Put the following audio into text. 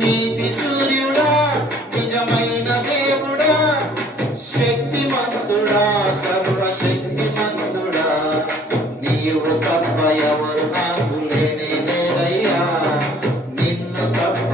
నీతి సూర్యుడా, నిజమైన దేవుడా, శక్తిమంతుడా, సర్వశక్తిమంతుడా, నీవు తప్ప ఎవరు నాకు లేనే లేడయ్యా, నిన్ను తప్ప